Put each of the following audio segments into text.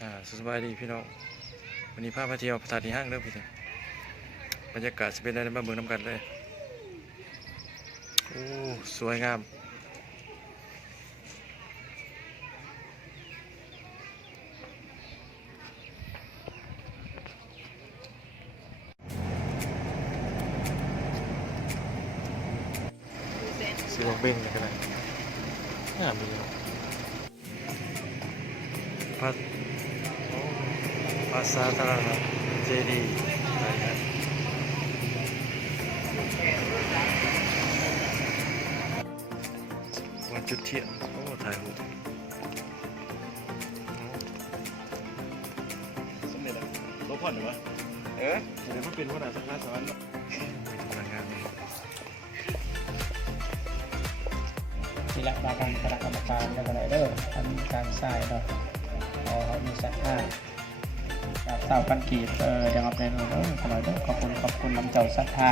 อ่าสบายดีพี่น้องวันนี้พามาเที่ยวสถานที่ห้างเด้อพี่น้องบรรยากาศจะเป็นอะไรมาเมืองน้ำกันเลยโอ้สวยงามสีบอกเบ้งเลยก็ได้งามดีเนาะพัด ภาษาตลาดเจดีย์อะไรกันวันจุดเทียนโอ้ถ่ายรูปสมเด็จอะลบผ่อนหรือวะเออเดี๋ยวมันเป็นหัวหนาสังฆาสวรรค์พลังงานนี่นี่แหละมาทางคณะกรรมการแล้วก็ไรเดอร์ทำการสร้างเนาะพอเขามีสักห้า จากชาวปันกีเออเดี๋ยวเอาไปเออขอเด้อขอบคุณขอบคุณน้ำเจ้าศรัทธา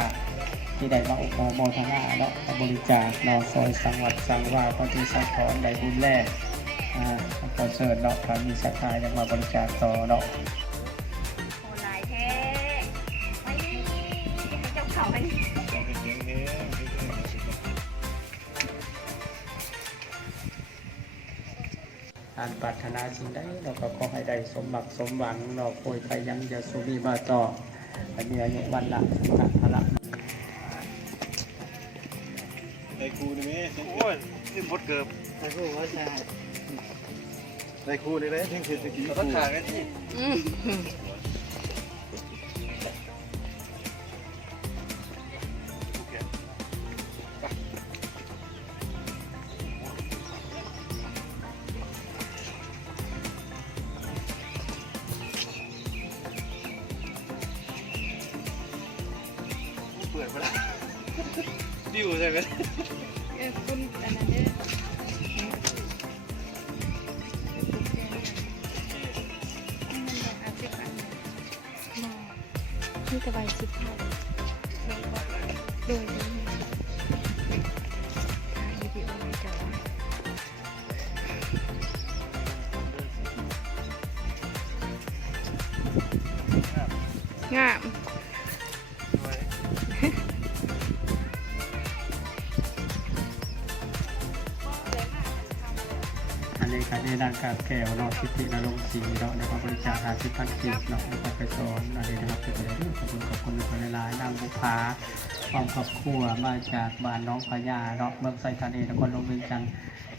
ที่ได้มาอุปโมทนาเนาะบริจาคนอซอยสังวัดสังวาปฏิสังขรได้บุญแรกอ่าขอเชิญเนาะถ้ามีศรัทธาอยากมาบริจาคต่อเนาะ การปรารถนาสิ่งใดเราก็ขอให้ได้สมบัติสมหวังเราโปรยไปยังยาสุรีมาต่ออันนี้อายุวันละสักพละได้ครูนี่ไหมโอ้ยนี่บดเกือบไอ้พวกว่าใช่ได้ครูนี่ไหมเท่งเศรษฐกิจเราต้องถ่ายกันที่ ดิวใช่ไหมเออคุณอันนั้นเด้อนี่กระบายสิบห้าโดยโดยถ่ายวิดีโอไว้ก่อนงาม นี้การในด้านการแก้วเนาะสิทธินรงค์ศรีเนาะในความบริจาคหาสิพันกีบเนาะในการไปสอนอันนี้นะครับเป็นเรื่องขอบคุณขอบคุณคนหลายๆนางบุพาความครอบครัวมาจากบ้านน้องพญาเนาะเมืองไซทานเอนครลงเวียงจันทร์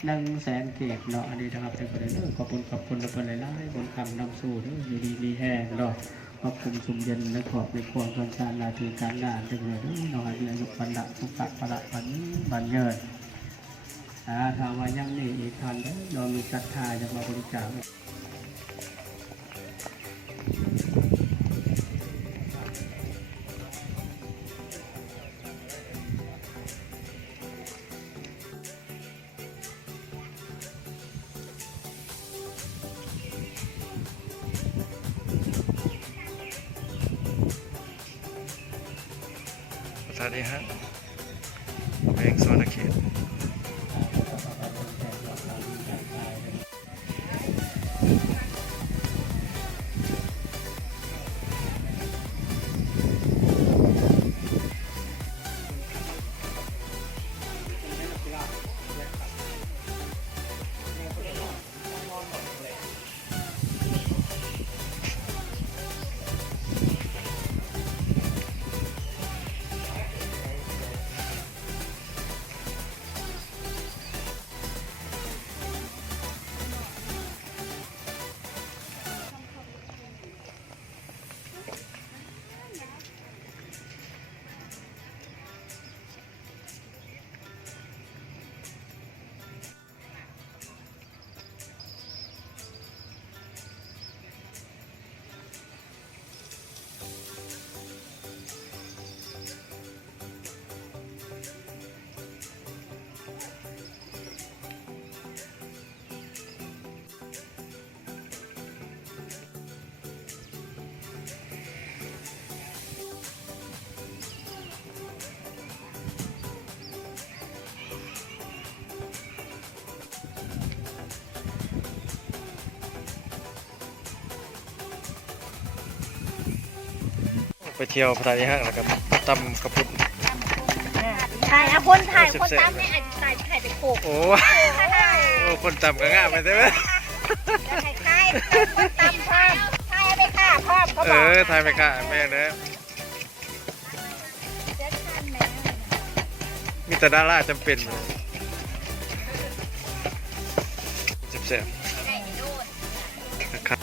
หนึ่งแสนเก็บเนาะอันนี้นะครับเป็นประเด็นเรื่องขอบคุณขอบคุณคนหลายๆบนคำนำสู่เรื่องยู่ดีมีแห้งเนาะขอบคุณสุมเย็นและขอบในควงการการนาทีการงานถึงเลยเนาะอันนี้อายุปันละสุขะพละปันบันเยิน อาถ้าวายังนี่อีกทันเรามีศรัทธาจะมาบริจาคสถานที่ห้า เที่ยวพระธาตุที่ห้างแล้วก็ตำกระพุ้นถ่ายอะคนถ่ายคนตามเนี่ยถ่ายถ่ายไปโขกโอ้โอ้คนตำก็ง่ายไปใช่ไหมแล้วถ่ายถ่ายคนตามพร้อมถ่ายไปค่ะพร้อมเขาเอบอกอทายไปค่ะแม่เด้อเจ๊ทันไหมมีแต่ดาราจำเป็นเลยแซ่บๆครับ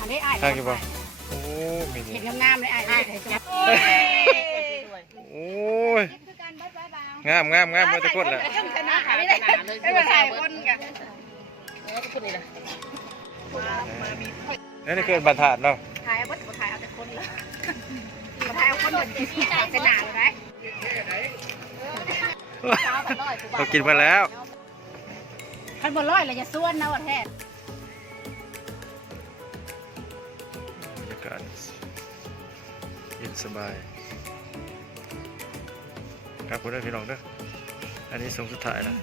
อันนี้อ้ายทางกี่บ่ โอ้มีนี่เห็นงามๆเลยอ้ายอ้ายจะโอ้ยงามงามงามมาทุกคนแหละชนะค่ะไม่ได้ไม่ได้ถ่ายคนกันนี่นนี่คือบรรทัดเนาะถ่ายเอาวัตถุถ่ายเอาแต่คนละถ่ายเอาคนเดินชนะเลยไหมเรากินมาแล้วขันบนร้อยเราจะส่วนนะวันแท้ากาศเย็นสบาย ครับคุณเด้พี่น้องเด้ออันนี้ส่งสุดท้ายแล้ว